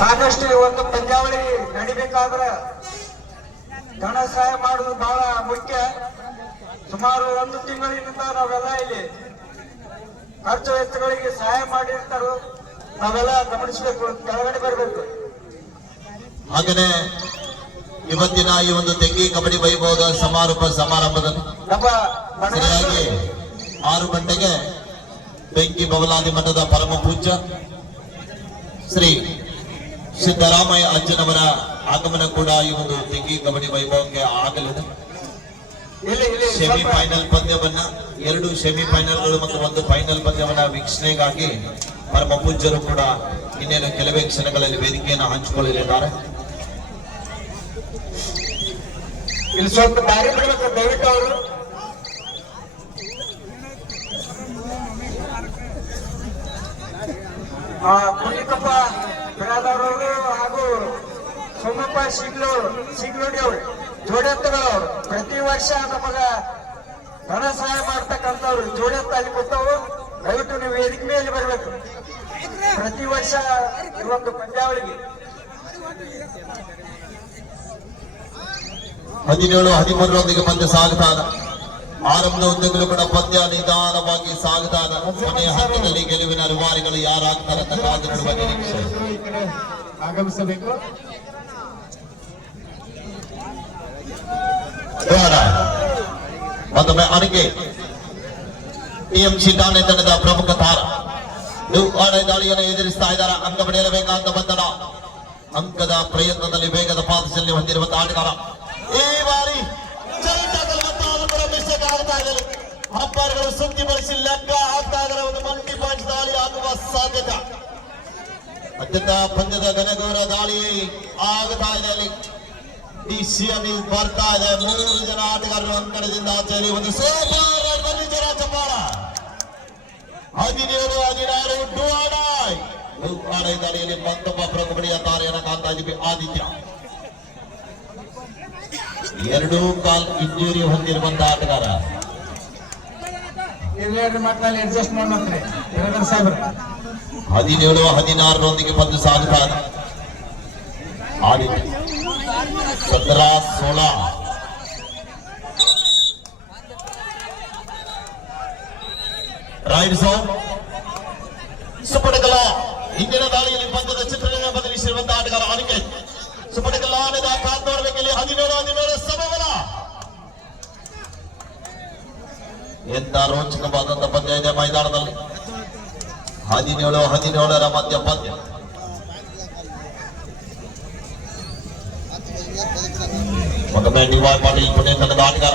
ಸಾಕಷ್ಟು ಒಂದು ಪಂದ್ಯಾವಳಿ ನಡಿಬೇಕಾದ್ರೆ ಧನ ಸಹಾಯ ಮಾಡುವುದು ಬಹಳ ಮುಖ್ಯ. ಸುಮಾರು 1 ತಿಂಗಳಿನಿಂದ ನಾವೆಲ್ಲ ಇಲ್ಲಿ ಖರ್ಚು ವೆಚ್ಚಗಳಿಗೆ ಸಹಾಯ ಮಾಡಿರ್ತಾರೋ ನಾವೆಲ್ಲ ಗಮನಿಸಬೇಕು, ಕೆಳಗಡೆ ಬರಬೇಕು. ಹಾಗೇನೆ ಇವತ್ತಿನ ಈ ಒಂದು ತೆಂಗಿ ಕಬಡ್ಡಿ ವೈಭವದ ಸಮಾರಂಭದಲ್ಲಿ ಸರಿಯಾಗಿ 6 ಗಂಟೆಗೆ ಬೆಂಕಿ ಬಬಲಾದಿ ಮಠದ ಪರಮ ಪೂಜ್ಯ ಶ್ರೀ ಸಿದ್ದರಾಮಯ್ಯ ಅಜ್ಜನವರ ಆಗಮನ ಕೂಡ ಈ ಒಂದು ತೆಂಗಿ ಕಬಡ್ಡಿ ವೈಭವಕ್ಕೆ ಆಗಲಿದೆ. ಸೆಮಿಫೈನಲ್ ಪಂದ್ಯವನ್ನ 2 ಸೆಮಿಫೈನಲ್ಗಳು ಮತ್ತು 1 ಫೈನಲ್ ಪಂದ್ಯವನ್ನ ವೀಕ್ಷಣೆಗಾಗಿ ಪರಮ ಪೂಜ್ಯರು ಕೂಡ ಇನ್ನೇನು ಕೆಲವೇ ಕ್ಷಣಗಳಲ್ಲಿ ವೇದಿಕೆಯನ್ನು ಹಂಚಿಕೊಳ್ಳಲಿದ್ದಾರೆ. ಇಲ್ಲಿ ಸ್ವಲ್ಪ ದಾರಿ ಬಿಡಬೇಕು ದಯವಿಟ್ಟು ಅವರು. ಕುಣಿಕಪ್ಪ ಬಿರಾದವರು ಹಾಗೂ ಸೋಮಪ್ಪ ಸಿಗ್ಲೋಡಿ ಅವರು ಜೋಡೆತ್ತಗಳವರು ಪ್ರತಿ ವರ್ಷ ನಮಗ ಧನ ಸಹಾಯ ಮಾಡ್ತಕ್ಕಂಥವ್ರು ಜೋಡೆತ್ತ ಅಲ್ಲಿ ಕೂತವು. ದಯವಿಟ್ಟು ನೀವು ವೇದಿಕೆ ಮೇಲೆ ಬರಬೇಕು. ಪ್ರತಿ ವರ್ಷ ಇವತ್ತು ಪಂದ್ಯಾವಳಿಗೆ 17-13 ಪಂದ್ಯ ಸಾಗುತ್ತಾ ಇದೆ. ಆರಂಭದ ಉದ್ದಗಲೂ ಕೂಡ ಪಂದ್ಯ ನಿಧಾನವಾಗಿ ಸಾಗುತ್ತಾ ಇದೆ. ಕೊನೆಯ ಹಂತದಲ್ಲಿ ಗೆಲುವಿನ ರೂವಾರಿಗಳು ಯಾರಾಗ್ತಾರೆ ಅಂತ ಕಾದು ನೋಡುವ ನಿರೀಕ್ಷೆ. ಆಗಮಿಸಬೇಕು. ಮತ್ತೊಮ್ಮೆ ಅಣಿಕೆ ಟಿಎಂಸಿ ಠಾಣೆ ತಂಡದ ಪ್ರಮುಖ ತಾರ ದಾಳಿಯನ್ನು ಎದುರಿಸ್ತಾ ಇದ್ದಾರೆ. ಅಂಕ ಪಡೆಯಲೇಬೇಕಾದ ಒತ್ತಡ, ಅಂಕದ ಪ್ರಯತ್ನದಲ್ಲಿ ವೇಗದ ಪಾದದಲ್ಲಿ ಹೊಂದಿರುವಂತಹ ಆಟಗಾರ ಈ ಬಾರಿ ಆಗ್ತಾ ಇದ್ದಾರೆ. ಅಂಪೈರ್ಗಳು ಸುದ್ದಿ ಬಳಸಿ ಲೆಕ್ಕ ಹಾಕ್ತಾ ಇದ್ದಾರೆ. ಒಂದು ಮಲ್ಟಿ ಪಾಯಿಂಟ್ ದಾಳಿ ಆಗುವ ಸಾಧ್ಯತೆ. ಅತ್ಯಂತ ಪಂದ್ಯದ ಘನಘೋರ ದಾಳಿ ಆಗುತ್ತಾ ಇದೆ. ಅಲ್ಲಿ ಡಿಸಿಯಲ್ಲಿ ಬರ್ತಾ ಇದೆ. 3 ಜನ ಆಟಗಾರರು ಅಂಕಣದಿಂದ ಆಚೆಯಲ್ಲಿ ಒಂದು ಸೂಪರ್ ಬನ್ನಿ ಜನ ಚಪ್ಪಾಳ. 17-16 ಡೂಆಡಾಯ್ ದಾಳಿಯಲ್ಲಿ ಮತ್ತೊಬ್ಬ ಪ್ರಕಬಡಿಯ ತಾರೆಯನ್ನು ಕಾಣ್ತಾ ಇದ್ದೀವಿ. ಆದಿತ್ಯ 2 ಕಾಲ್ ಇಂಜುರಿ ಹೊಂದಿರುವಂತಹ ಆಟಗಾರ. 17-16 ಪಂದ್ಯ ಸಾಗುತ್ತಾ ಇದೆ. ಆದಿತ್ಯ 17-16 ರೈಡ್ ಝೋನ್ ಸುಪಟಕಲ ಇಂದಿನ ದಾಳಿಯಲ್ಲಿ ಪಂದ್ಯದ ಚಿತ್ರಣ ಬದಲಿಸಿರುವಂತಹ ಆಟಗಾರ ಅನಿಕೇತ್. ಸುಪಟಕಲ ಕಾದ್ ನೋಡಬೇಕಲ್ಲಿ 17-17 ಸಮಬಲ. ಎಂತ ರೋಚಕವಾದಂತಹ ಪಂದ್ಯ ಇದೆ ಮೈದಾನದಲ್ಲಿ. 17-17 ಮಧ್ಯ ಪಂದ್ಯ. ಮತ್ತೊಮ್ಮೆ ಡಿವೈ ಪಾಟೀಲ್ ಪುಣೆ ತಂಡದ ಆಟಗಾರ.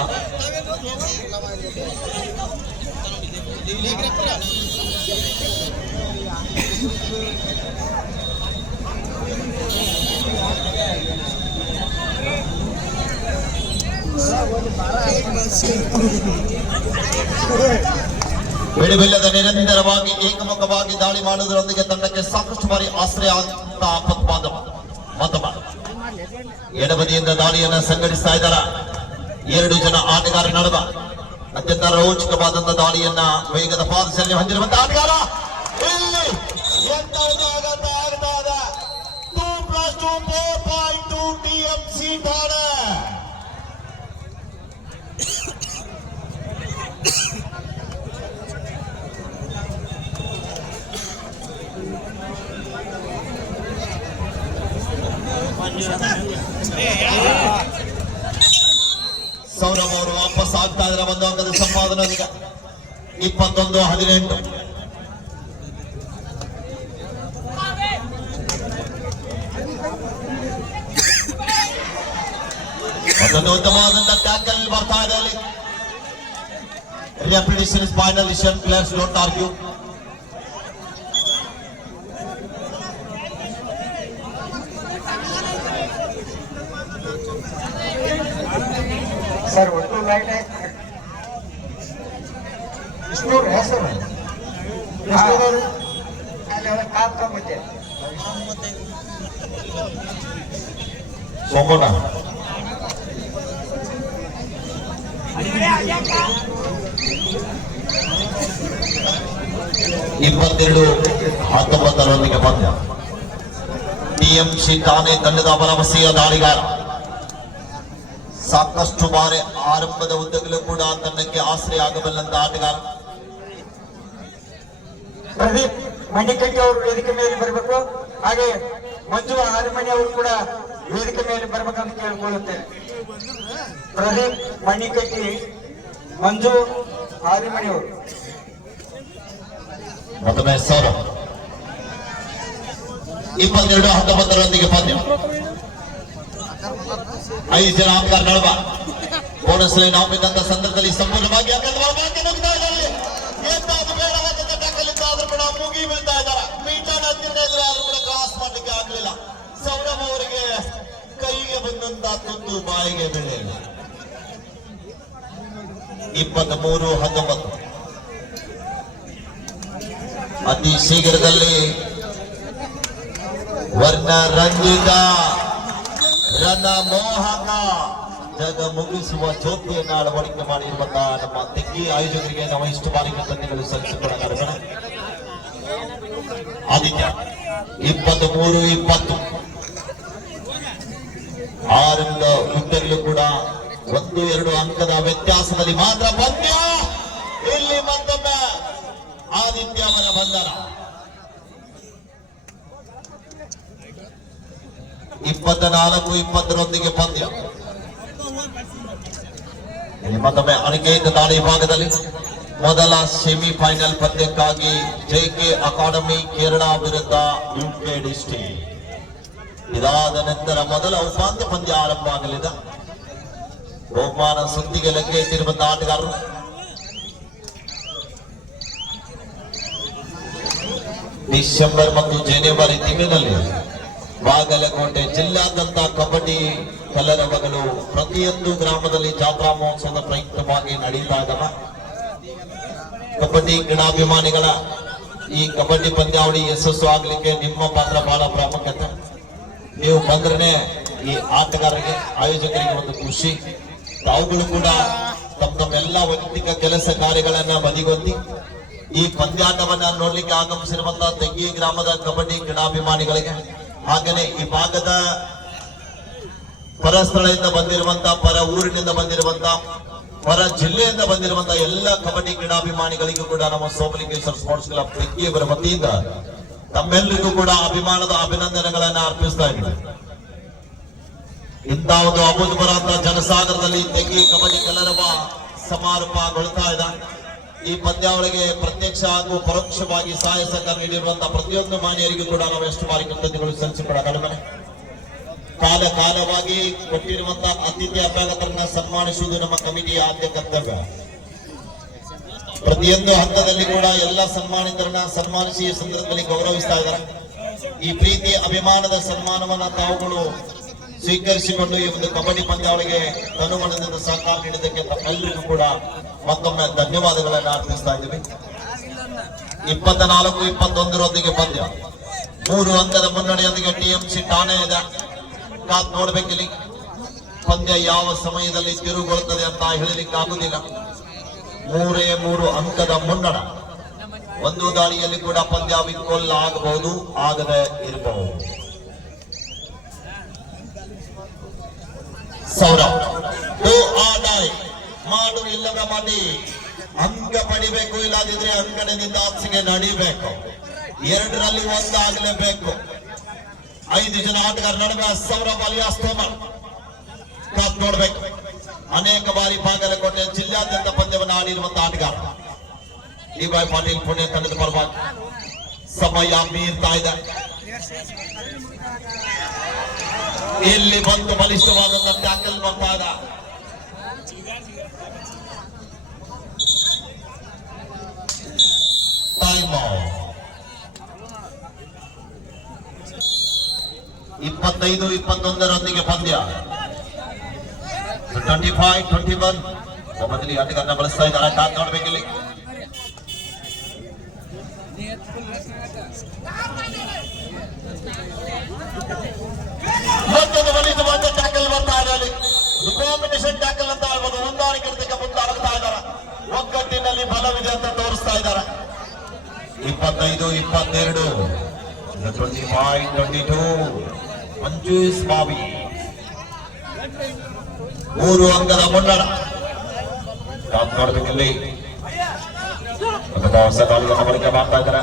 ಬಿಡುವಿಲ್ಲದ ನಿರಂತರವಾಗಿ ಏಕಮುಖವಾಗಿ ದಾಳಿ ಮಾಡುವುದರೊಂದಿಗೆ ತಂಡಕ್ಕೆ ಸಾಕಷ್ಟು ಬಾರಿ ಆಶ್ರಯ ಆಗುತ್ತಾ ಮತ್ತೊಬ್ಬ ಎಡಬದಿಯಿಂದ ದಾಳಿಯನ್ನು ಸಂಘಟಿಸ್ತಾ ಇದ್ದಾರೆ. 2 ಜನ ಆಟಗಾರ ನಡುವ ಅತ್ಯಂತ ರೋಚಕವಾದಂತಹ ದಾಳಿಯನ್ನ ವೇಗದ ಪಾದದಲ್ಲಿ ಹೊಂದಿರುವಂತಹ ಆಟಗಾರ. ಇಲ್ಲಿ ಎಂತ ಆಘಾತ ಆಗ್ತಾ ಇದೆ. 2+2 4.2 ಟಿಎಂಸಿ ಠಾಣೆ. ಸೌರವ್ ಅವರು ವಾಪಸ್ ಆಗ್ತಾ ಇದ್ದಾರೆ. 1 ಅಂಕದ ಸಂಪಾದನೆಯೊಂದಿಗೆ 21-18. ಮತ್ತೊಂದು ಉತ್ತಮವಾದಂತಹ ಟ್ಯಾಕಲ್ ಬರ್ತಾ ಇದೆ ಅಲ್ಲಿ. Repetition is final decision. Players don't argue. Sir ಒಟ್ಟು ಲೈಟ್ ವಿಷ್ಣು ಹೆಸರು ಕಾತ್ಕೊಂಬಿಟ್ಟೆ ಸೋಮಣ್ಣ 22-19 ಪಂದ್ಯ. ಟಿಎಂಸಿ ಠಾಣೆ ತಂಡದ ಭರವಸೆಯ ದಾಳಿಗಾರ. ಸಾಕಷ್ಟು ಬಾರಿ ಆರಂಭದ ಉದ್ದಗಲೂ ಕೂಡ ತಂಡಕ್ಕೆ ಆಶ್ರಯ ಆಗಬಲ್ಲಂತ ಆಟಗಾರ. ಪ್ರದೀಪ್ ಮಣಿಕಟ್ಟಿ ಅವರು ವೇದಿಕೆ ಮೇಲೆ ಬರಬೇಕು. ಹಾಗೆ ಮಂಜು ಹಾರಿಮಣಿ ಅವರು ಕೂಡ ವೇದಿಕೆ ಮೇಲೆ ಬರ್ಬೇಕಂತ ಕೇಳ್ಕೊಳ್ಳುತ್ತೇನೆ. ಪ್ರದೀಪ್ ಮಣಿಕಟ್ಟಿ, ಮಂಜು ಹಾರಿಮಣಿ ಅವರು. ಮತ್ತೊಮ್ಮೆ 22-19 ಪಂದ್ಯ. 5 ಜನ ಆಟಗಾರ ನಡುವ ಬೋನಸ್ ಲೈನ್ ಆಪಿದ್ದಂತ ಸಂದರ್ಭದಲ್ಲಿ ಸಂಪೂರ್ಣವಾಗಿ ನುಗ್ತಾ ಇದ್ದಾರೆ. ಎಂದಾದ್ರೂ ಬೇಡವಾದಂತ ಟ್ಯಾಕಲ್ ಇದ್ದಾದ್ರೂ ಕೂಡ ಮುಗಿ ಬೀಳ್ತಾ ಇದ್ದಾರೆ. ಮೀಟರ್ ಹತ್ತಿರ ಆದ್ರೂ ಕೂಡ ಕ್ರಾಸ್ ಮಾಡ್ಲಿಕ್ಕೆ ಆಗ್ಲಿಲ್ಲ. ಸೌರಭ್ ಅವರಿಗೆ ಕೈಗೆ ಬಂದಂತ ತುಂಡು ಬಾಯಿಗೆ ಬೀಳಿಲ್ಲ. 23-19 ಅತಿ ಶೀಘ್ರದಲ್ಲಿ ವರ್ಣ ರಂಜಿತ ರಣ ಮೋಹಕ ಜಗ ಮುಗಿಸುವ ಜ್ಯೋತಿಯನ್ನು ಅಳವಡಿಕೆ ಮಾಡಿರುವಂತಹ ನಮ್ಮ ತೆಗ್ಗಿ ಆಯೋಜಕರಿಗೆ ನಾವು ಇಷ್ಟು ಬಾರಿ ಕೃತಜ್ಞತೆಗಳು ಸಲ್ಲಿಸಿಕೊಳ್ಳ. ಆದಿತ್ಯ 23-20 ಆರಂಭ ಉದ್ದಗಲೂ ಕೂಡ 1-2 ಅಂಕದ ವ್ಯತ್ಯಾಸದಲ್ಲಿ ಮಾತ್ರ ಪಂದ್ಯ. ಇಲ್ಲಿ ಮತ್ತೊಮ್ಮೆ ಆದಿತ್ಯ ಅವರ ಬಂಧನ. 24-20 ಪಂದ್ಯ. ಇಲ್ಲಿ ಮತ್ತೊಮ್ಮೆ ಅನಿಕೇತ್ ದಾಳಿ ಭಾಗದಲ್ಲಿ ಮೊದಲ ಸೆಮಿಫೈನಲ್ ಪಂದ್ಯಕ್ಕಾಗಿ ಜೆಕೆ ಅಕಾಡೆಮಿ ಕೇರಳ ವಿರುದ್ಧ ಯುಕೆ ಡಿಸ್ಟ್ರಿಕ್ಟ್. ಇದಾದ ನಂತರ ಮೊದಲ ಉಪಾಂತ್ಯ ಪಂದ್ಯ ಆರಂಭ ಆಗಲಿದೆ. ಬಹುಮಾನ ಸುದ್ದಿಗೆ ಲಗ್ಗೆ ಇಟ್ಟಿರುವಂತಹ ಆಟಗಾರರು ಡಿಸೆಂಬರ್ ಮತ್ತು ಜನವರಿ ತಿಂಗಳಿನಲ್ಲಿ ಬಾಗಲಕೋಟೆ ಜಿಲ್ಲಾದ್ಯಂತ ಕಬಡ್ಡಿ ಕಲರವಗಳು ಪ್ರತಿಯೊಂದು ಗ್ರಾಮದಲ್ಲಿ ಜಾತ್ರಾ ಮಹೋತ್ಸವದ ಪ್ರಯುಕ್ತವಾಗಿ ನಡೀತಾ ಇದ್ದಾವ. ಕಬಡ್ಡಿ ಕ್ರೀಡಾಭಿಮಾನಿಗಳ ಈ ಕಬಡ್ಡಿ ಪಂದ್ಯಾವಳಿ ಯಶಸ್ಸು ಆಗ್ಲಿಕ್ಕೆ ನಿಮ್ಮ ಪಾತ್ರ ಬಹಳ ಪ್ರಾಮುಖ್ಯತೆ. ನೀವು ಬಂದ್ರೆ ಈ ಆಟಗಾರರಿಗೆ ಆಯೋಜಕರಿಗೆ ಒಂದು ಖುಷಿ. ತಾವುಗಳು ಕೂಡ ತಮ್ಮೆಲ್ಲ ವೈಯಕ್ತಿಕ ಕೆಲಸ ಕಾರ್ಯಗಳನ್ನ ಬದಿಗೊತ್ತಿ ಈ ಪಂದ್ಯಾಟವನ್ನ ನೋಡ್ಲಿಕ್ಕೆ ಆಗಮಿಸಿರುವಂತಹ ತೆಗ್ಗಿ ಗ್ರಾಮದ ಕಬಡ್ಡಿ ಕ್ರೀಡಾಭಿಮಾನಿಗಳಿಗೆ, ಹಾಗೆಯೇ ಈ ಭಾಗದ ಪರ ಸ್ಥಳದಿಂದ ಬಂದಿರುವಂತಹ, ಪರ ಊರಿನಿಂದ ಬಂದಿರುವಂತಹ, ಹೊರ ಜಿಲ್ಲೆಯಿಂದ ಬಂದಿರುವಂತಹ ಎಲ್ಲ ಕಬಡ್ಡಿ ಕ್ರೀಡಾಭಿಮಾನಿಗಳಿಗೂ ಕೂಡ ನಮ್ಮ ಸೋಮಲಿಂಗೇಶ್ವರ ಸ್ಪೋರ್ಟ್ಸ್ ಕ್ಲಬ್ ತೆಗ್ಗಿಯವರ ವತಿಯಿಂದ ತಮ್ಮೆಲ್ಲರಿಗೂ ಕೂಡ ಅಭಿಮಾನದ ಅಭಿನಂದನೆಗಳನ್ನ ಅರ್ಪಿಸ್ತಾ ಇದ್ದೀವಿ. ಇಂಥ ಒಂದು ಅಭೂತಪೂರ್ವ ಜನಸಾಗರದಲ್ಲಿ ತೆಗ್ಗಿ ಕಬಡ್ಡಿ ಕಲರವ ಸಮಾರೋಪಗೊಳ್ತಾ ಇದೆ. ಈ ಪಂದ್ಯಾವಳಿಗೆ ಪ್ರತ್ಯಕ್ಷ ಹಾಗೂ ಪರೋಕ್ಷವಾಗಿ ಸಹಾಯ ಸಹಕಾರ ನೀಡಿರುವಂತಹ ಪ್ರತಿಯೊಂದು ಮಾನ್ಯರಿಗೂ ಕೂಡ ನಾವು ಎಷ್ಟು ಬಾರಿ ಕೃತಜ್ಞತೆಗಳು ಸಲ್ಲಿಸಿಕೊಳ್ಳ ಕಡಿಮೆ. ಕಾಲವಾಗಿ ಕೊಟ್ಟಿರುವಂತಹ ಅತಿಥಿ ಅಭ್ಯಾಗತರನ್ನ ಸನ್ಮಾನಿಸುವುದು ನಮ್ಮ ಕಮಿಟಿಯ ಆದ್ಯ ಕರ್ತವ್ಯ. ಪ್ರತಿಯೊಂದು ಹಂತದಲ್ಲಿ ಕೂಡ ಎಲ್ಲ ಸನ್ಮಾನಿತರನ್ನ ಸನ್ಮಾನಿಸಿ ಈ ಸಂದರ್ಭದಲ್ಲಿ ಗೌರವಿಸ್ತಾ ಇದ್ದಾರೆ. ಈ ಪ್ರೀತಿ ಅಭಿಮಾನದ ಸನ್ಮಾನವನ್ನ ತಾವುಗಳು ಸ್ವೀಕರಿಸಿಕೊಂಡು ಈ ಒಂದು ಕಬಡ್ಡಿ ಪಂದ್ಯಾವಳಿಗೆ ತನುಮನದಿಂದ ಸಹಕಾರ ನೀಡಿದ್ದಕ್ಕೆ ತಮ್ಮೆಲ್ಲರಿಗೂ ಕೂಡ ಮತ್ತೊಮ್ಮೆ ಧನ್ಯವಾದಗಳನ್ನು ಅರ್ಪಿಸ್ತಾ ಇದ್ದೀವಿ. 24-21 ಪಂದ್ಯ, 3 ಅಂಕದ ಮುನ್ನಡೆಯೊಂದಿಗೆ ಟಿಎಂಸಿ ಠಾಣೆ ಇದೆ. ಕಾದ್ ನೋಡ್ಬೇಕಿಲ್ಲಿ ಪಂದ್ಯ ಯಾವ ಸಮಯದಲ್ಲಿ ತಿರುಗೊಳ್ಳುತ್ತದೆ ಅಂತ ಹೇಳಲಿಕ್ಕೆ ಆಗುದಿಲ್ಲ. 3 ಅಂಕದ ಮುನ್ನಡ. ಒಂದು ದಾಳಿಯಲ್ಲಿ ಕೂಡ ಪಂದ್ಯ ವಿಕೋಲ್ ಆಗಬಹುದು, ಆಗದೆ ಇರಬಹುದು. ಸೌರವ್ ಮಾಡು ಇಲ್ಲದ ಮಾಡಿ ಅಂಕ ಪಡಿಬೇಕು, ಇಲ್ಲದಿದ್ರೆ ಅಂಕಣದಿಂದ ಆಚೆಗೆ ನಡಿಬೇಕು. 2ರಲ್ಲಿ 1 ಆಗಲೇಬೇಕು. 5 ಜನ ಆಟಗಾರ ನಡುವೆ ಸೌರಭ್ ಅಲಿಯಾಸ್ ತೋಮರ್ ಕಾದ್ ನೋಡ್ಬೇಕು. ಅನೇಕ ಬಾರಿ ಬಾಗಲಕೋಟೆ ಜಿಲ್ಲಾದ್ಯಂತ ಪಂದ್ಯವನ್ನು ಆಡಿರುವಂತಹ ಆಟಗಾರ ಡಿ.ವೈ. ಪಾಟೀಲ್ ಪುಣೆ ತಂಡದ ಪರವಾಗಿ ಸಮಯ ಮೀರ್ತಾ ಇದೆ. ಇಲ್ಲಿ ಬಂದು ಬಲಿಷ್ಠವಾದಂತಹ ಟ್ಯಾಕಲ್ ಬರ್ತಾ ಇದೆ. ಟೈಮ್ 25-21 ಪಂದ್ಯ. 25-21 ಮೊದಲಿ ಆಟಗಾರನ ಬಳಸ್ತಾ ಇದ್ದಾರೆ. ಕಾದ್ ನೋಡ್ಬೇಕಿಲ್ಲಿ ಮತ್ತೊಂದು ಬಲಿಷ್ಠವಾದ ಟ್ಯಾಕಲ್ ಬರ್ತಾ ಇದೆ. ಕಾಂಬಿನೇಷನ್ ಟ್ಯಾಕಲ್ ಅಂತ ಹೇಳ್ಬೋದು. ಹೊಂದಾಣಿಕೆ ಮುಂದಾಗ್ತಾ ಇದ್ದಾರೆ. ಒಗ್ಗಟ್ಟಿನಲ್ಲಿ ಬಲವಿದೆ ಅಂತ ತೋರಿಸ್ತಾ ಇದ್ದಾರೆ. 25-22 25-22 ಮಂಜೂಸ್ ಬಾವಿ 3 ಅಂಕದ ಮುನ್ನಡ. ನೋಡಬೇಕಿಲ್ಲಿ ಹೊಸ ಕಾಲುಗಳನ್ನು ಬಳಕೆ ಮಾಡ್ತಾ ಇದ್ದಾರೆ.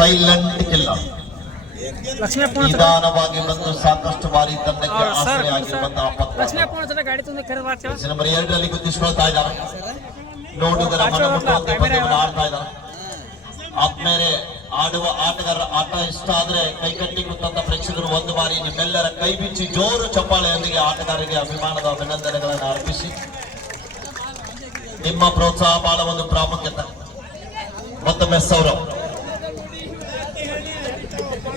ಸೈಲೆಂಟ್ ಕಿಲ್ಲರ್ ನಿಧಾನವಾಗಿ ಬಂದು ಸಾಕಷ್ಟು ಬಾರಿ ತಂಡಕ್ಕೆ ಆಸರೆಯಾಗಿರುವಂತಹ ನಂಬರ್ 2ರಲ್ಲಿ ಗುರುತಿಸಿಕೊಳ್ತಾ ಇದ್ದಾರೆ. ನೋಡುಗರ ಮನಮುಟ್ಟುವಂತೆ ಪಂದ್ಯವನ್ನು ಆಡ್ತಾ ಇದ್ದಾರೆ. ಆದ್ಮೇಲೆ ಆಡುವ ಆಟಗಾರರ ಆಟ ಇಷ್ಟ ಆದ್ರೆ ಕೈಕಟ್ಟಿ ಕೂತಂತ ಪ್ರೇಕ್ಷಕರು ಒಂದು ಬಾರಿ ನಿಮ್ಮೆಲ್ಲರ ಕೈ ಬಿಚ್ಚಿ ಜೋರು ಚಪ್ಪಾಳೆಯೊಂದಿಗೆ ಆಟಗಾರರಿಗೆ ಅಭಿಮಾನದ ಅಭಿನಂದನೆಗಳನ್ನು ಅರ್ಪಿಸಿ. ನಿಮ್ಮ ಪ್ರೋತ್ಸಾಹ ಬಹಳ ಒಂದು ಪ್ರಾಮುಖ್ಯತೆ. ಮತ್ತೊಮ್ಮೆ ಸೌರವ್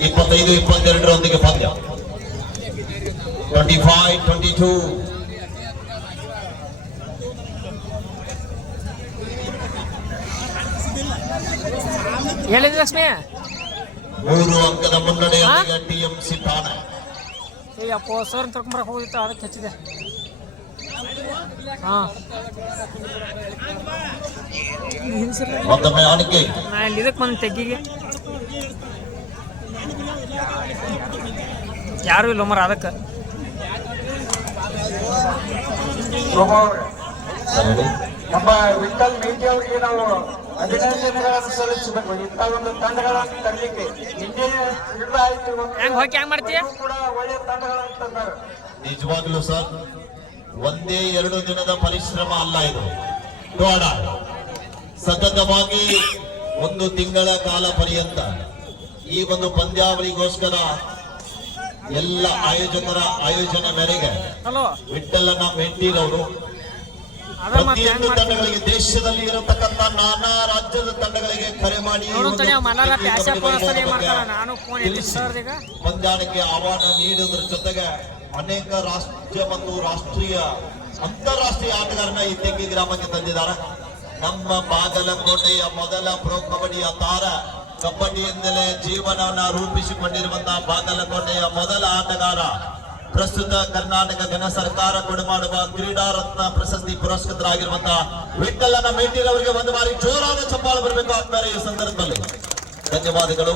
25-22 ಪಂದ್ಯ 25-22. ಹೇಳಿದ ಲಕ್ಷ್ಮಿ 3 ಅಂಕದ ಮುನ್ನಡೆಯೊಂದಿಗೆ ಟಿಎಂಸಿ ಠಾಣೆ. ಅಪ್ಪ ಸರ್ ತಗೊಂಬರಕ್ಕೆ ಹೋಗಿತ್ತು, ಅದಕ್ಕೆ ಹಚ್ಚಿದೆ. ಮತ್ತೊಮ್ಮೆ ಆಣಿಕೆ. ನಾ ಇಲ್ಲಿ ಇದಕ್ಕೆ ಬಂದು ತೆಗ್ಗಿಗೆ ಯಾರು ಇಲ್ಲ ಮರ ಅದಕ್ಕೆ. ನಮ್ಮ ವಿಠಲ್ ಮೇಟಿ ಅವರಿಗೆ ನಾವು ಅಭಿನಂದನೆಗಳನ್ನು ಸಲ್ಲಿಸಬೇಕು. ಇಂಥ ಒಂದು ತಂಡಗಳನ್ನು ತರಲಿಕ್ಕೆ ನಿನ್ನೆ ಆಯ್ತು, ಹೆಂಗ್ ಹೋಗಿ ಹೆಂಗ್ ಮಾಡ್ತೀಯ ಕೂಡ ಒಳ್ಳೆಯ ತಂಡಗಳನ್ನು ತಂದಾರೆ. ನಿಜವಾಗ್ಲೂ ಸರ್, ಒಂದೇ 2 ದಿನದ ಪರಿಶ್ರಮ ಅಲ್ಲ ಇದು. ನೋಡ, ಸತತವಾಗಿ 1 ತಿಂಗಳ ಕಾಲ ಪರ್ಯಂತ ಈ ಒಂದು ಪಂದ್ಯಾವಳಿಗೋಸ್ಕರ ಎಲ್ಲ ಆಯೋಜಕರ ಆಯೋಜನೆ ಮೇರೆಗೆ ವಿಠ್ಠಲನ ಮೆಂಟೀರವರು ಪ್ರತಿಯೊಂದು ತಂಡಗಳಿಗೆ, ದೇಶದಲ್ಲಿ ಇರತಕ್ಕಂತ ನಾನಾ ರಾಜ್ಯದ ತಂಡಗಳಿಗೆ ಕರೆ ಮಾಡಿ ಪಂದ್ಯಾಟಕ್ಕೆ ಆಹ್ವಾನ ನೀಡುವುದರ ಜೊತೆಗೆ ಅನೇಕ ರಾಷ್ಟ್ರೀಯ ಮತ್ತು ರಾಷ್ಟ್ರೀಯ ಅಂತಾರಾಷ್ಟ್ರೀಯ ಆಟಗಾರನ ಈ ತೆಂಗಿ ಗ್ರಾಮಕ್ಕೆ ತಂದಿದ್ದಾರೆ. ನಮ್ಮ ಬಾಗಲಕೋಟೆಯ ಮೊದಲ ಪ್ರೋ ಕಬಡ್ಡಿಯ ತಾರ, ಕಬಡ್ಡಿಯಿಂದಲೇ ಜೀವನವನ್ನ ರೂಪಿಸಿಕೊಂಡಿರುವಂತಹ ಬಾಗಲಕೋಟೆಯ ಮೊದಲ ಆಟಗಾರ, ಪ್ರಸ್ತುತ ಕರ್ನಾಟಕ ಘನ ಸರ್ಕಾರ ಕೊಡುಮಾಡುವ ಕ್ರೀಡಾ ರತ್ನ ಪ್ರಶಸ್ತಿ ಪುರಸ್ಕೃತರಾಗಿರುವಂತಹ ವಿಠ್ಠಲನ ಮೇಟಿರವರಿಗೆ ಒಂದು ಬಾರಿ ಜೋರಾದ ಚಪ್ಪಾಳೆ ಬರಬೇಕು ಆಗ್ತಾರೆ ಈ ಸಂದರ್ಭದಲ್ಲಿ. ಧನ್ಯವಾದಗಳು.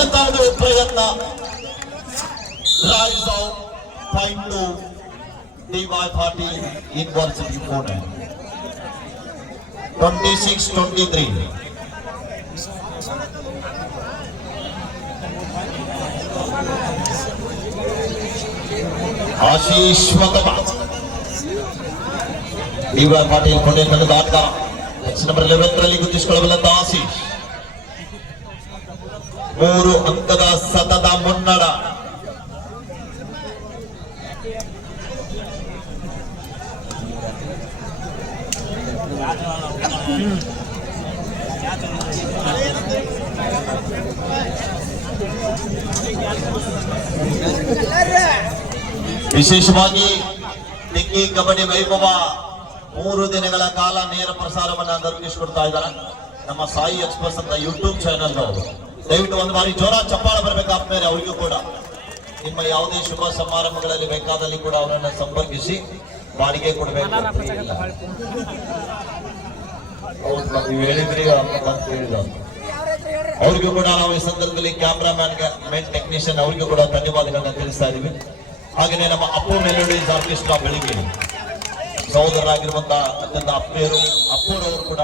ಎಂತಾದ್ರು ಪ್ರಯತ್ನ rise of point to DY Patil University Pune 26-23. Ashish ಮಗಮ DY Patil Pune ತಂಡದ ಆಟಗಾರ. ನಂಬರ್ 11ರಲ್ಲಿ ಗುರುತಿಸಿಕೊಳ್ಳಬಲ್ಲಂತ ಆಶೀಶ್ 3 ಅಂಕದ ಸತತ ಮುನ್ನಡ. ವಿಶೇಷವಾಗಿ ತೆಂಗಿ ಕಬಡ್ಡಿ ವೈಭವ 3 ದಿನಗಳ ಕಾಲ ನೇರ ಪ್ರಸಾರವನ್ನ ದೊರಕಿಸಿಕೊಡ್ತಾ ಇದ್ದಾರೆ ನಮ್ಮ ಸಾಯಿ ಎಕ್ಸ್ಪ್ರೆಸ್ ಅಂತ ಯೂಟ್ಯೂಬ್ ಚಾನೆಲ್ ಅವರು. ದಯವಿಟ್ಟು ಒಂದು ಬಾರಿ ಜೋರ ಚಪ್ಪಾಳೆ ಬರಬೇಕಾದ್ಮೇಲೆ ಅವರಿಗೂ ಕೂಡ ನಿಮ್ಮ ಯಾವುದೇ ಶುಭ ಸಮಾರಂಭಗಳಲ್ಲಿ ಬೇಕಾದಲ್ಲಿ ಕೂಡ ಅವರನ್ನು ಸಂಪರ್ಕಿಸಿ ಬಾಡಿಗೆ ಕೊಡಬೇಕು. ನೀವು ಹೇಳಿದ್ರಿ ಅವ್ರಿಗೂ ಕೂಡ ನಾವು ಈ ಸಂದರ್ಭದಲ್ಲಿ ಕ್ಯಾಮ್ರಾಮ್ಯಾನ್ಗೆ, ಮೇನ್ ಟೆಕ್ನಿಷಿಯನ್ ಅವರಿಗೂ ಕೂಡ ಧನ್ಯವಾದಗಳನ್ನ ತಿಳಿಸ್ತಾ ಇದೀವಿ. ಹಾಗೆಯೇ ನಮ್ಮ ಅಪ್ಪು ಮೆಲೋಡೀಸ್ ಆರ್ಕೆಸ್ಟ್ರಾ ಬೆಳಿಗ್ಗೆ ಸಹೋದರರಾಗಿರುವಂತಹ ಅತ್ಯಂತ ಅಪ್ಪೇರು ಅಪ್ಪೂರವರು ಕೂಡ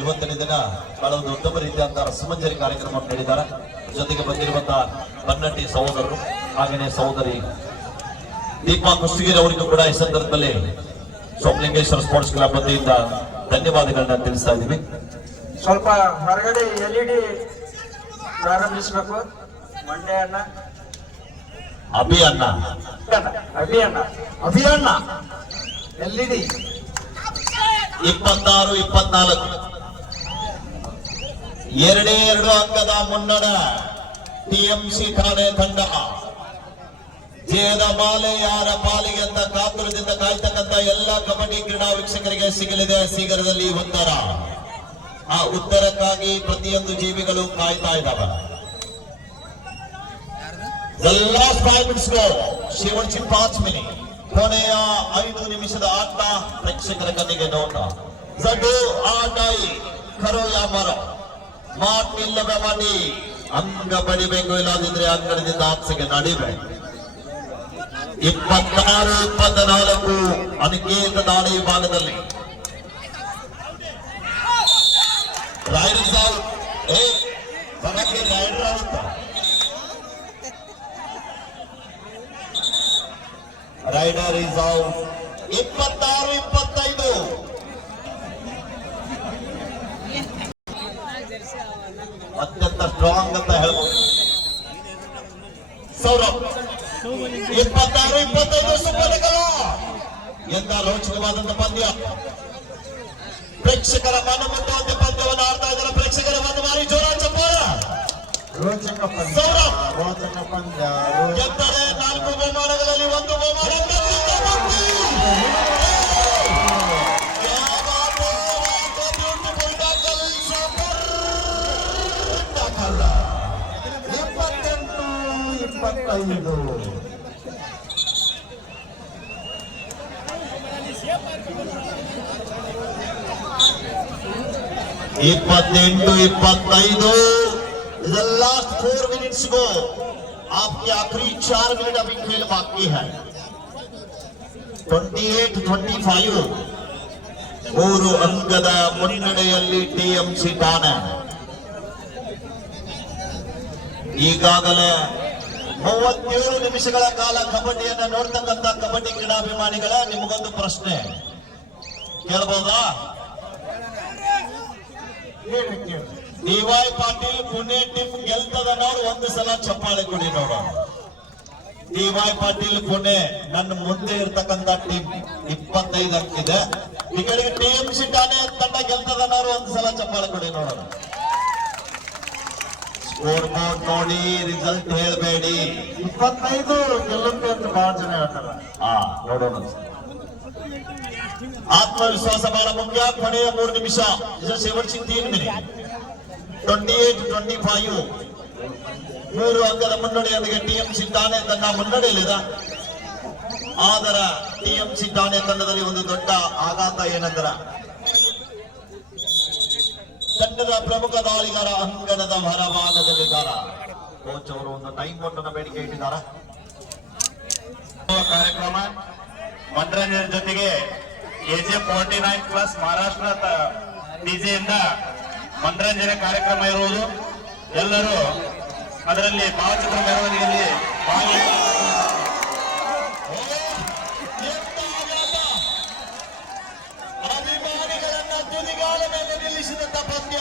ಇವತ್ತಿನ ದಿನ ಬಹಳ ಒಂದು ಉತ್ತಮ ರೀತಿಯಾದಂತಹ ರಸಮಂಜರಿ ಕಾರ್ಯಕ್ರಮ ನೀಡಿದ್ದಾರೆ. ಜೊತೆಗೆ ಬಂದಿರುವಂತಹ ಬನ್ನಟ್ಟಿ ಸಹೋದರರು ಹಾಗೆಯೇ ಸಹೋದರಿ ದೀಪಾ ಕುಷ್ಟಗಿರಿ ಅವರಿಗೂ ಕೂಡ ಈ ಸಂದರ್ಭದಲ್ಲಿ ಸೋಮಲಿಂಗೇಶ್ವರ ಸ್ಪೋರ್ಟ್ಸ್ ಕ್ಲಬ್ ವತಿಯಿಂದ ಧನ್ಯವಾದಗಳನ್ನ ತಿಳಿಸ್ತಾ ಇದ್ದೀವಿ. ಸ್ವಲ್ಪ ಹೊರಗಡೆ LED ಪ್ರಾರಂಭಿಸಬೇಕು. ಮಂಡ್ಯ ಅಣ್ಣ ಅಭಿಯನ್ನ LED 26-24 2 ಅಂಕದ ಮುನ್ನಡ ಟಿಎಂಸಿ ಠಾಣೆ ತಂಡ. ಜಯದ ಮಾಲೆ ಯಾರ ಪಾಲಿಗೆ ಅಂತ ಕಾತುರದಿಂದ ಕಾಯ್ತಕ್ಕಂತ ಎಲ್ಲ ಕಬಡ್ಡಿ ಕ್ರೀಡಾ ವೀಕ್ಷಕರಿಗೆ ಸಿಗಲಿದೆ ಶೀಘ್ರದಲ್ಲಿ ಉತ್ತರ. ಆ ಉತ್ತರಕ್ಕಾಗಿ ಪ್ರತಿಯೊಂದು ಜೀವಿಗಳು ಕಾಯ್ತಾ ಇದ್ದಾವೆ. The last 5 minutes go. शेवटची 5 मिनिट. ಕೊನೆಯ 5 ನಿಮಿಷದ ಆಟ ಪ್ರೇಕ್ಷಕರ ಕಣ್ಣಿಗೆ ನೋಟ. ಜಡ್ಡು ಆಟಾಯಿ ಕರೋ ಯಾಮರ ಮಾಟ್ ನಿಲ್ಲವೆ ಮಾಡಿ ಅಂಗ ಬಡಿಬೇಕು, ಇಲ್ಲದಿದ್ರೆ ಅಂಗಡದಿಂದ ಆಚೆಗೆ ನಡಿಬೇಕು. 26-24 ಅನಿಕೇತ ದಾಳಿ ಭಾಗದಲ್ಲಿ raiders out. Raider out. Raider is out. 26-25 ಅತ್ಯಂತ ಸ್ಟ್ರಾಂಗ್ ಅಂತ ಹೇಳ್ಬೋದು. ಸೌರಭ್ 26-25 ಸುಬ್ಬರಗಲ. ಎಂತ ರೋಚಕವಾದಂತ ಪಂದ್ಯ. ಪ್ರೇಕ್ಷಕರ ಮನ ಮುಟ್ಟುವಂತೆ ಪಂದ್ಯವನ್ನು ಆಡ್ತಾ ಇದ್ದಾರೆ. ಪ್ರೇಕ್ಷಕರ ಒಂದು ಬಾರಿ ಜೋರ ಚಪ್ಪಾಳ. ರೋಚಕ ಪಂದ್ಯ, ಸೌರಭ್ ರೋಚಕ ಪಂದ್ಯ. ಗೆದ್ದರೆ 4 ಬಹುಮಾನಗಳಲ್ಲಿ 1 ಬಹುಮಾನ. ಐದು 28-25. The last 4 minutes go. आपके आखिरी 4 मिनट अभी खेल बाकी है. 28-25 ಮೂರು ಅಂಕದ ಮುನ್ನಡೆಯಲ್ಲಿ ಟಿಎಂಸಿ ಠಾಣೆ. ಈಗಾಗಲೇ 37 ನಿಮಿಷಗಳ ಕಾಲ ಕಬಡ್ಡಿಯನ್ನ ನೋಡ್ತಕ್ಕಂಥ ಕಬಡ್ಡಿ ಕ್ರೀಡಾಭಿಮಾನಿಗಳ ನಿಮಗೊಂದು ಪ್ರಶ್ನೆ ಕೇಳಬಹುದಾ? ಡಿವೈ ಪಾಟೀಲ್ ಪುಣೆ ಟೀಮ್ ಗೆಲ್ತದ ನೋಡು, ಒಂದು ಸಲ ಚಪ್ಪಾಳೆ ಕೊಡಿ ನೋಡೋಣ. ಡಿವೈ ಪಾಟೀಲ್ ಪುಣೆ ನನ್ನ ಮುಂದೆ ಇರ್ತಕ್ಕಂಥ ಟೀಮ್ 25 ಅಂಕಿದೆ. ಈ ಕಡೆಗೆ ಟಿಎಂಸಿ ಠಾಣೆ ತಂಡ ಗೆಲ್ತದ ನೋಡು, ಒಂದು ಸಲ ಚಪ್ಪಾಳೆ ಕೊಡಿ ನೋಡೋಣ. ಸ್ಕೋರ್ ಬೋರ್ಡ್ ನೋಡಿ, ರಿಸಲ್ಟ್ ಹೇಳ್ಬೇಡಿ. 25 ಗೆಲ್ಲುತ್ತೆ ಅಂತ ಬಹಳ ಜನ ಹೇಳ್ತಾರೆ. ನೋಡೋಣ. ಆತ್ಮವಿಶ್ವಾಸ ಬಹಳ ಮುಖ್ಯ. ಕೊನೆಯ 3 ನಿಮಿಷ. शेवटची 3 ಮಿನಿಟ್. 28-25 ಮೂರು ಅಂಕದ ಮುನ್ನಡೆಯೊಂದಿಗೆ ಟಿಎಂಸಿ ಠಾಣೆ ತಂಡ ಮುನ್ನಡೆಯಲ್ಲಿದೆ. ಆದರೆ ಟಿಎಂಸಿ ಠಾಣೆ ತಂಡದಲ್ಲಿ ಒಂದು ದೊಡ್ಡ ಆಘಾತ ಏನಂದ್ರೆ ತಂಡದ ಪ್ರಮುಖ ದಾಳಿಗಾರ ಅಂಗಣದ ಹೊರಭಾಗದಲ್ಲಿದ್ದಾರೆ. ಕೋಚ್ ಅವರು ಒಂದು ಟೈಮ್ ಔಟ್ ಬೇಡಿಕೆ ಇಟ್ಟಿದ್ದಾರೆ. ಕಾರ್ಯಕ್ರಮ ಮನರಂಜನೆ ಜೊತೆಗೆ ಎಜೆ 49 ಪ್ಲಸ್ ಮಹಾರಾಷ್ಟ್ರ ಡಿಜೆಯಿಂದ ಮನರಂಜನೆ ಕಾರ್ಯಕ್ರಮ ಇರುವುದು. ಎಲ್ಲರೂ ಅದರಲ್ಲಿ ಭಾವಚಿತ್ರ ಮೆರವಣಿಗೆಯಲ್ಲಿ ಅಭಿಮಾನಿಗಳನ್ನ ತುದಿಗಾಲ ಮೇಲೆ ನಿಲ್ಲಿಸಿದಂತ ಪಂದ್ಯ.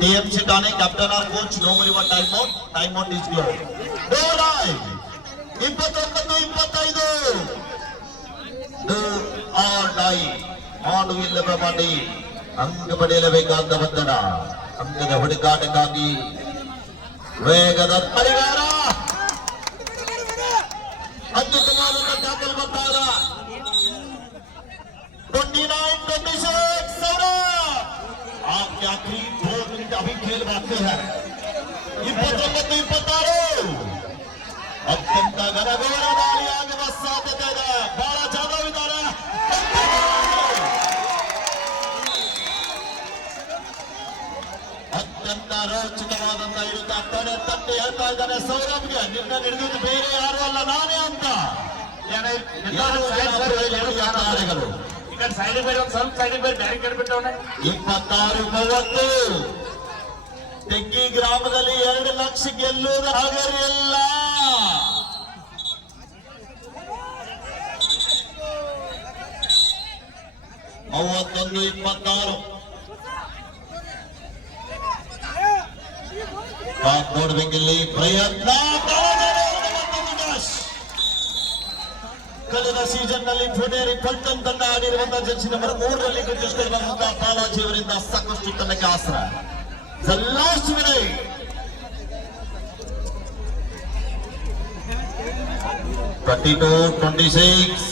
TMC ಠಾಣೆ captain or coach normally one time out is given. 29-25 or die ಮಾಡುವಿಲ್ಲವೇ ಮಾಡಿ ಅಂಕ ಪಡೆಯಲೇಬೇಕಾದ ಒತ್ತಡ. ಅಂಕದ ಹುಡುಕಾಟಕ್ಕಾಗಿ ವೇಗದ ಪರಿಹಾರ. ಅತ್ಯುತ್ತಮವಾದ ಟ್ಯಾಕಲ್ ಬರ್ತಾರ. 29-26 आपके आखिरी 2 मिनट अभी खेल बाकी है. 29-26 अत्यंತ ಗನಘೋರ ದಾಳಿಯಾಗುವ ಸಾಧ್ಯತೆ ಇದೆ. ಬಹಳ ಜಾಧವ್ ಇದ್ದಾರೆ. ಅತ್ಯಂತ ರೋಚಕವಾದಂತ ಇರುತ್ತ ತಡೆ ತಟ್ಟಿ ಹೇಳ್ತಾ ಇದ್ದಾನೆ ಸೌರಭ್ಗೆ, ನಿನ್ನ ಹಿಡಿದು ಬೇರೆ ಯಾರು ಅಲ್ಲ ನಾನೇ ಅಂತ. ತಾರೆಗಳು ಸೈಡ್ ಬೇರೆ ಒಂದು ಸ್ವಲ್ಪ ಸೈಡ್ ಬೇರೆ ಬ್ಯಾರಿಕೇಡ್ ಬಿಟ್ಟವನೆ. 26-30 ತೆಗ್ಗಿ ಗ್ರಾಮದಲ್ಲಿ 2 ಲಕ್ಷ ಗೆಲ್ಲುವುದು ಹಗರಿಲ್ಲ. ಮೂವತ್ತೊಂದು 26 ನೋಡ್ಬೇಕಿಲ್ಲಿ ಪ್ರಯತ್ನ. ಕಳೆದ ಸೀಸನ್ ನಲ್ಲಿ ಪುಣೆ ರಿಪಲ್ಟನ್ ತಂಡ ಆಡಿರುವಂತಹ ಜರ್ಸಿ ನಂಬರ್ 3ರಲ್ಲಿ ಗೆದ್ದಿರುವಂತಹ ಬಾಲಾಜಿ ಅವರಿಂದ ಸಾಕಷ್ಟು ತಂಡಕ್ಕೆ ಆಸರ. The last minute. 32-26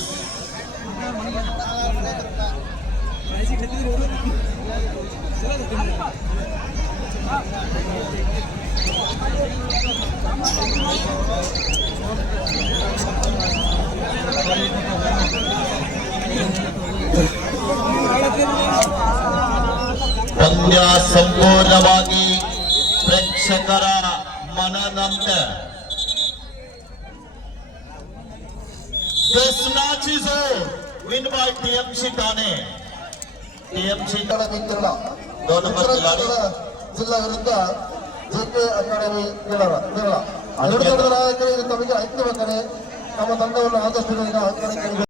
ಪಂದ್ಯ ಸಂಪೂರ್ಣವಾಗಿ ಪ್ರೇಕ್ಷಕರ ಮನನಂತೆ. This match is win by TMC Thane. TMC ಮಿತ್ರರ दोनों नंबर खिलाड़ी ಜಿಲ್ಲಾ ವಿರುದ್ಧ ಜೆಕೆ ಅಕಾಡೆಮಿ ಕೇರಳ ಎರಡು ತಂಡದ ನಾಯಕರು ತಮಗೆ ಐಕ್ಯವಾದರೆ ನಮ್ಮ ತಂಡವನ್ನು ಆದಷ್ಟು ಬೇಗ